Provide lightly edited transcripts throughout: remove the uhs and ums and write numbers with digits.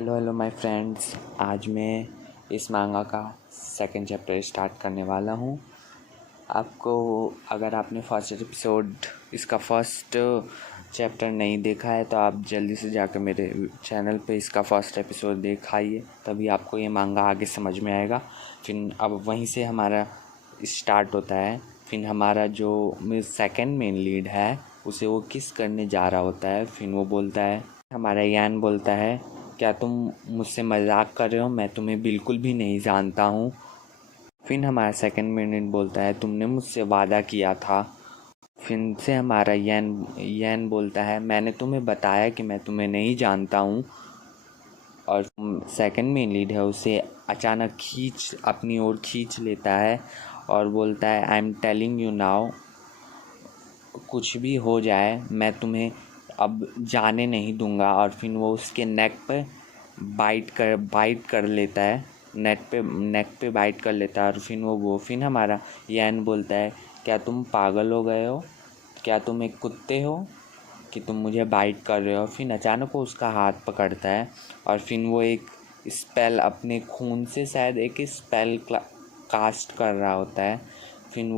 Hello hello my friends. आज मैं इस मांगा का सेकंड चैप्टर स्टार्ट करने वाला हूँ। आपको अगर आपने इसका फर्स्ट चैप्टर नहीं देखा है तो आप जल्दी से जाकर मेरे चैनल पे इसका फर्स्ट एपिसोड दिखाइए, तभी आपको ये मांगा आगे समझ में आएगा। फिर अब वहीं से हमारा स्टार्ट होता है। फिर हमारा जो सेकंड मेन लीड है उसे वो किस करने जा रहा होता है। फिर वो बोलता है, हमारा यान बोलता है, क्या तुम मुझसे मजाक कर रहे हो? मैं तुम्हें बिल्कुल भी नहीं जानता हूँ। फिर हमारा सेकंड मिनट बोलता है, तुमने मुझसे वादा किया था। फिर से हमारा यैन बोलता है, मैंने तुम्हें बताया कि मैं तुम्हें नहीं जानता हूँ। और सेकंड मेन लीड है उसे अचानक अपनी ओर खींच लेता है और बोलता है, I am telling you now, कुछ भी हो जाए मैं तुम्हें अब जाने नहीं दूंगा। और फिर वो उसके नेक पे बाइट कर लेता है, नेक पे बाइट कर लेता है। और फिर हमारा यैन बोलता है, क्या तुम पागल हो गए हो? क्या तुम एक कुत्ते हो कि तुम मुझे बाइट कर रहे हो? फिर अचानक वो उसका हाथ पकड़ता है और फिर वो एक स्पेल अपने खून से शायद एक स्पेल कास्ट कर रहा होता है। फिर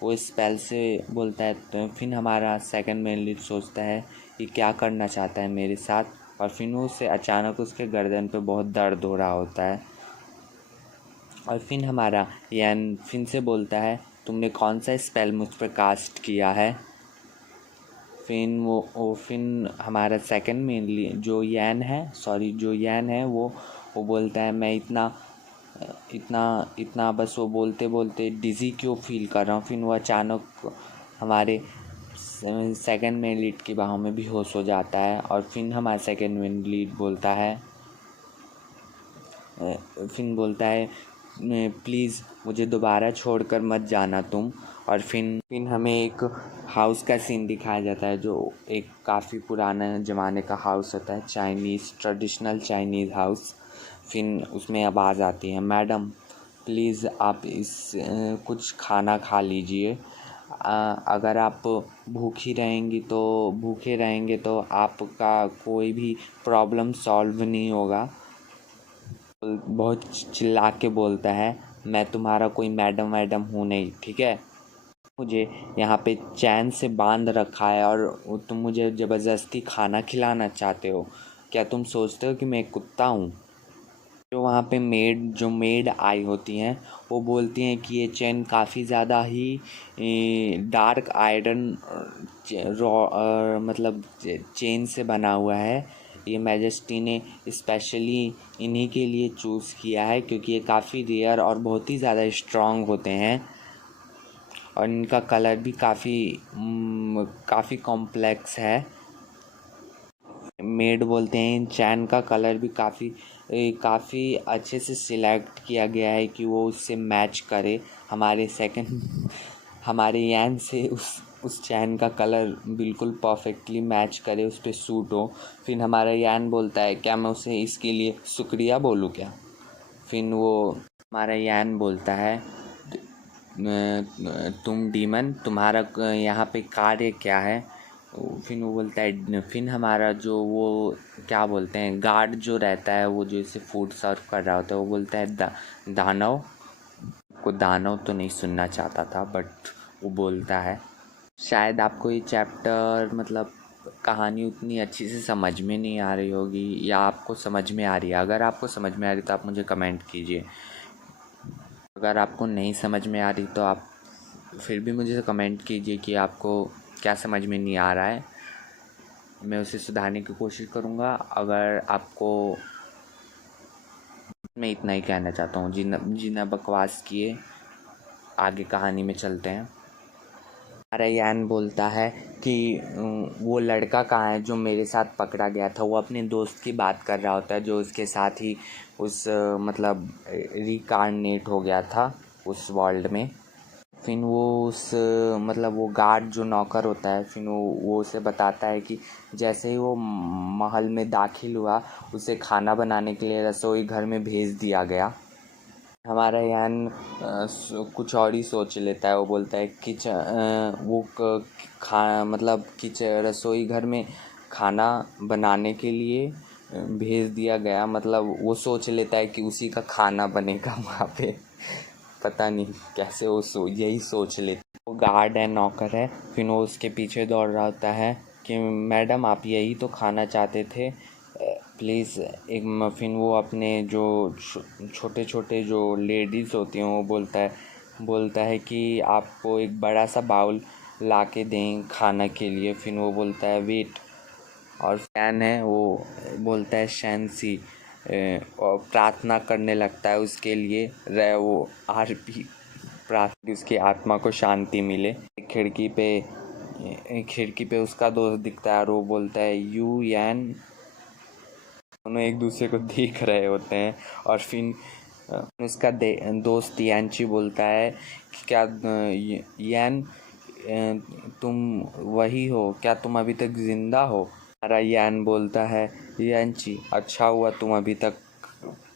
वो स्पेल से बोलता है। तो फिर हमारा सेकंड मेन लीड सोचता है कि क्या करना चाहता है मेरे साथ। और फिर उसे अचानक उसके गर्दन पे बहुत दर्द हो रहा होता है। और फिर हमारा यान फिर से बोलता है, तुमने कौन सा स्पेल मुझ पर कास्ट किया है? फिर हमारा सेकंड मेनली जो यान है वो बोलता है, मैं इतना इतना इतना बस वो बोलते बोलते डिज़ी क्यों फील कर रहा हूँ। फिर वो अचानक हमारे सेकंड मेन लीड की बाहों में बेहोश हो जाता है। और फिर हमारा सेकंड मेन लीड बोलता है, प्लीज़ मुझे दोबारा छोड़कर मत जाना तुम। और फिर हमें एक हाउस का सीन दिखाया जाता है, जो एक काफ़ी पुराना ज़माने का हाउस होता है, ट्रेडिशनल चाइनीज़ हाउस। फिर उसमें आवाज़ आती है, मैडम प्लीज़ आप कुछ खाना खा लीजिए। अगर आप भूखे रहेंगे तो आपका कोई भी प्रॉब्लम सॉल्व नहीं होगा। बहुत चिल्ला के बोलता है, मैं तुम्हारा कोई मैडम हूँ नहीं, ठीक है? मुझे यहाँ पे चैन से बांध रखा है और तुम मुझे ज़बरदस्ती खाना खिलाना चाहते हो। क्या तुम सोचते हो कि मैं एक कुत्ता हूँ? जो वहाँ पे मेड आई होती हैं वो बोलती हैं कि ये चेन काफ़ी ज़्यादा ही डार्क आयरन मतलब चेन से बना हुआ है। ये मैजेस्टी ने स्पेशली इन्हीं के लिए चूज़ किया है, क्योंकि ये काफ़ी रेयर और बहुत ही ज़्यादा स्ट्रॉन्ग होते हैं। और इनका कलर भी काफ़ी कॉम्प्लेक्स है। मेड बोलते हैं, इन चैन का कलर भी काफ़ी अच्छे से सिलेक्ट किया गया है कि वो उससे मैच करे। हमारे यान से उस चैन का कलर बिल्कुल परफेक्टली मैच करे, उस पर सूट हो। फिर हमारा यान बोलता है, क्या मैं उसे इसके लिए शुक्रिया बोलूँ क्या? फिर हमारा यान बोलता है, तुम डीमन, तुम्हारा यहाँ पे कार्य क्या है? फिर वो बोलता है, फिर हमारा जो वो क्या बोलते हैं गार्ड जो रहता है, वो जो इसे फूड सर्व कर रहा होता है, वो बोलता है दानव को दानव तो नहीं सुनना चाहता था, बट वो बोलता है। शायद आपको ये चैप्टर मतलब कहानी उतनी अच्छी से समझ में नहीं आ रही होगी, या आपको समझ में आ रही है। अगर आपको समझ में आ रही तो आप मुझे कमेंट कीजिए। अगर आपको नहीं समझ में आ रही तो आप फिर भी मुझे कमेंट कीजिए कि आपको क्या समझ में नहीं आ रहा है। मैं उसे सुधारने की कोशिश करूँगा। अगर आपको मैं इतना ही कहना चाहता हूँ, जिना बकवास किए, आगे कहानी में चलते हैं। हमारा यान बोलता है कि वो लड़का कहाँ है जो मेरे साथ पकड़ा गया था। वो अपने दोस्त की बात कर रहा होता है, जो उसके साथ ही मतलब रिकार्नेट हो गया था उस वर्ल्ड में। फिर मतलब वो गार्ड जो नौकर होता है, फिर वो उसे बताता है कि जैसे ही वो महल में दाखिल हुआ, उसे खाना बनाने के लिए रसोई घर में भेज दिया गया। हमारा यान कुछ और ही सोच लेता है। वो बोलता है रसोई घर में खाना बनाने के लिए भेज दिया गया, मतलब वो सोच लेता है कि उसी का खाना बनेगा वहाँ पे। पता नहीं कैसे वो यही सोच लेता। वो गार्ड है, नौकर है, फिर वो उसके पीछे दौड़ रहा होता है कि मैडम आप यही तो खाना चाहते थे, प्लीज़ एक मफ़िन। वो अपने जो छोटे छोटे जो लेडीज़ होती हैं वो बोलता है कि आपको एक बड़ा सा बाउल ला के दें खाना के लिए। फिर वो बोलता है वेट, और फैन है वो बोलता है शैंसी, और प्रार्थना करने लगता है उसके लिए, वो आरपी प्रार्थना उसकी आत्मा को शांति मिले। खिड़की पे उसका दोस्त दिखता है और वो बोलता है यू यान। दोनों एक दूसरे को देख रहे होते हैं और फिर उसका दोस्त यांची बोलता है कि क्या यान, तुम वही हो क्या, तुम अभी तक जिंदा हो? हमारा यान बोलता है यांची अच्छा हुआ तुम अभी तक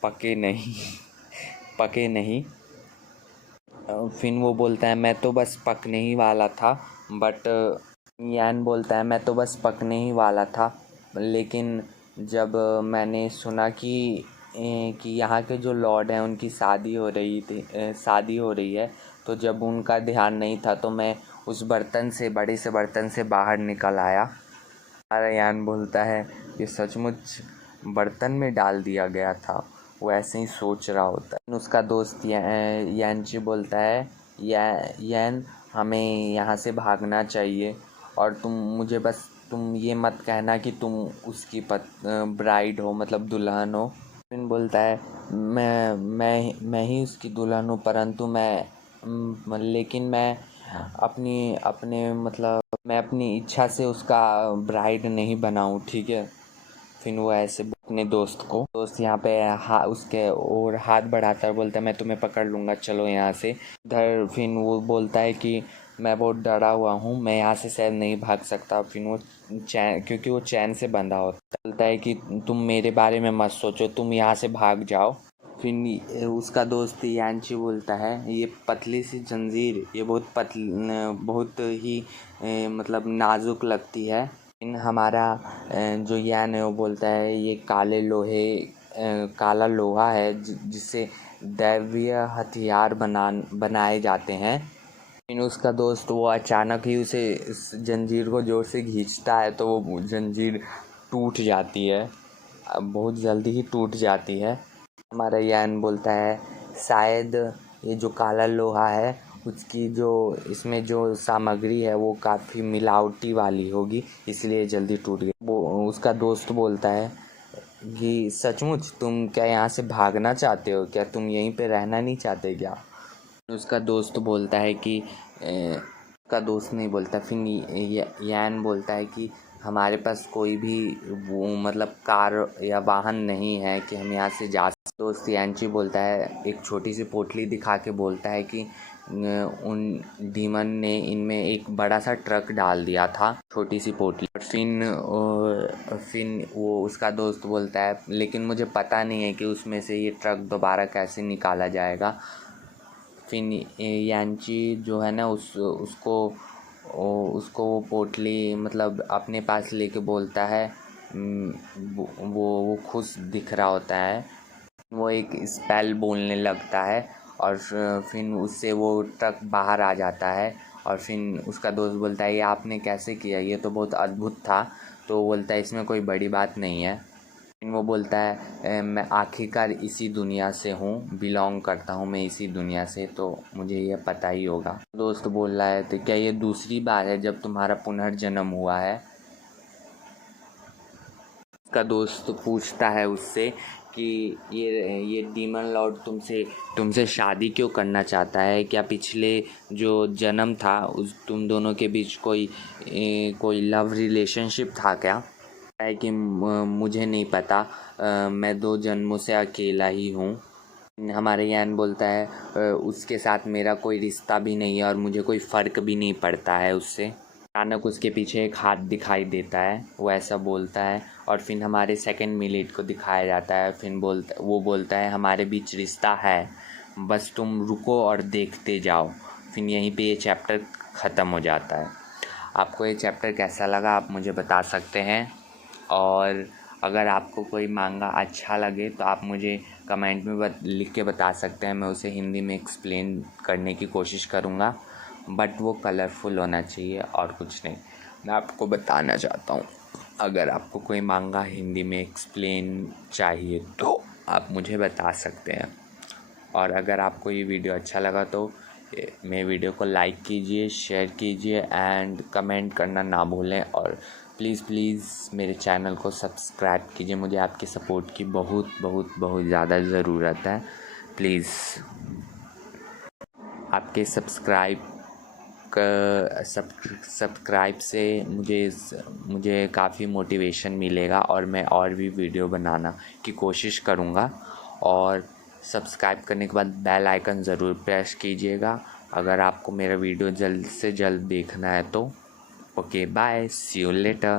पके नहीं। पके नहीं। फिर वो बोलता है मैं तो बस पकने ही वाला था, बट यान बोलता है मैं तो बस पकने ही वाला था, लेकिन जब मैंने सुना कि यहाँ के जो लॉर्ड हैं उनकी शादी हो रही है, तो जब उनका ध्यान नहीं था तो मैं उस बड़े से बर्तन से बाहर निकल आया। हमारा यान बोलता है ये सचमुच बर्तन में डाल दिया गया था, वो ऐसे ही सोच रहा होता है। उसका दोस्त यानची बोलता है यान हमें यहाँ से भागना चाहिए, और तुम ये मत कहना कि तुम उसकी ब्राइड हो, मतलब दुल्हन हो। फिन बोलता है मैं ही उसकी दुल्हन हूँ, परंतु लेकिन मैं मैं अपनी इच्छा से उसका ब्राइड नहीं बनाऊँ, ठीक है। फिर वो ऐसे अपने दोस्त यहाँ पे उसके और हाथ बढ़ाता है, बोलता है मैं तुम्हें पकड़ लूँगा, चलो यहाँ से इधर। फिर वो बोलता है कि मैं बहुत डरा हुआ हूँ, मैं यहाँ से शायद नहीं भाग सकता। फिर वो क्योंकि वो चैन से बंधा होता है, बोलता है कि तुम मेरे बारे में मत सोचो, तुम यहाँ से भाग जाओ। फिर उसका दोस्त यांची बोलता है ये पतली सी जंजीर, ये बहुत ही मतलब नाजुक लगती है। हमारा जो यान है वो बोलता है ये काला लोहा है जिससे दैवीय हथियार बनाए जाते हैं। फिर उसका दोस्त वो अचानक ही उसे इस जंजीर को ज़ोर से खींचता है तो वो जंजीर टूट जाती है, बहुत जल्दी ही टूट जाती है। हमारा यान बोलता है शायद ये जो काला लोहा है उसकी जो इसमें जो सामग्री है वो काफ़ी मिलावटी वाली होगी, इसलिए जल्दी टूट गई। वो उसका दोस्त बोलता है कि सचमुच तुम क्या यहाँ से भागना चाहते हो क्या, तुम यहीं पे रहना नहीं चाहते क्या? उसका दोस्त बोलता है कि का दोस्त नहीं बोलता, फिर यान बोलता है कि हमारे पास कोई भी वो मतलब कार या वाहन नहीं है कि हम यहाँ से जा सकते। दोस्त यांची बोलता है, एक छोटी सी पोटली दिखा के बोलता है कि उन डीमन ने इनमें एक बड़ा सा ट्रक डाल दिया था, छोटी सी पोटली। फिर वो उसका दोस्त बोलता है लेकिन मुझे पता नहीं है कि उसमें से ये ट्रक दोबारा कैसे निकाला जाएगा। फिर यांची जो है ना उसको वो पोटली मतलब अपने पास लेके बोलता है, वो खुश दिख रहा होता है, वो एक स्पेल बोलने लगता है और फिर उससे वो ट्रक बाहर आ जाता है। और फिर उसका दोस्त बोलता है ये आपने कैसे किया, ये तो बहुत अद्भुत था। तो वो बोलता है इसमें कोई बड़ी बात नहीं है। वो बोलता है मैं आखिरकार इसी दुनिया से हूँ, बिलोंग करता हूँ मैं इसी दुनिया से, तो मुझे ये पता ही होगा। दोस्त बोल रहा है तो क्या ये दूसरी बार है जब तुम्हारा पुनर्जन्म हुआ है? उसका दोस्त पूछता है उससे कि ये डीमन लॉर्ड तुमसे शादी क्यों करना चाहता है, क्या पिछले जो जन्म था उस तुम दोनों के बीच कोई लव रिलेशनशिप था क्या? है कि मुझे नहीं पता, मैं 2 जन्मों से अकेला ही हूँ। हमारे यान बोलता है उसके साथ मेरा कोई रिश्ता भी नहीं है और मुझे कोई फ़र्क भी नहीं पड़ता है उससे। अचानक उसके पीछे एक हाथ दिखाई देता है, वो ऐसा बोलता है और फिर हमारे सेकंड मिनट को दिखाया जाता है। फिर वो बोलता है हमारे बीच रिश्ता है, बस तुम रुको और देखते जाओ। फिर यहीं पे ये चैप्टर ख़त्म हो जाता है। आपको ये चैप्टर कैसा लगा आप मुझे बता सकते हैं, और अगर आपको कोई मांगा अच्छा लगे तो आप मुझे कमेंट में लिख के बता सकते हैं, मैं उसे हिंदी में एक्सप्लेन करने की कोशिश करूँगा, बट वो कलरफुल होना चाहिए और कुछ नहीं। मैं आपको बताना चाहता हूँ, अगर आपको कोई मांगा हिंदी में एक्सप्लेन चाहिए तो आप मुझे बता सकते हैं। और अगर आपको ये वीडियो अच्छा लगा तो मेरे वीडियो को लाइक कीजिए, शेयर कीजिए एंड कमेंट करना ना भूलें। और प्लीज़ मेरे चैनल को सब्सक्राइब कीजिए, मुझे आपकी सपोर्ट की बहुत बहुत बहुत ज़्यादा ज़रूरत है। प्लीज़ आपके सब्सक्राइब से मुझे काफ़ी मोटिवेशन मिलेगा और मैं और भी वीडियो बनाना की कोशिश करूँगा। और सब्सक्राइब करने के बाद बेल आइकन ज़रूर प्रेस कीजिएगा अगर आपको मेरा वीडियो जल्द से जल्द देखना है तो। Okay bye, see you letter.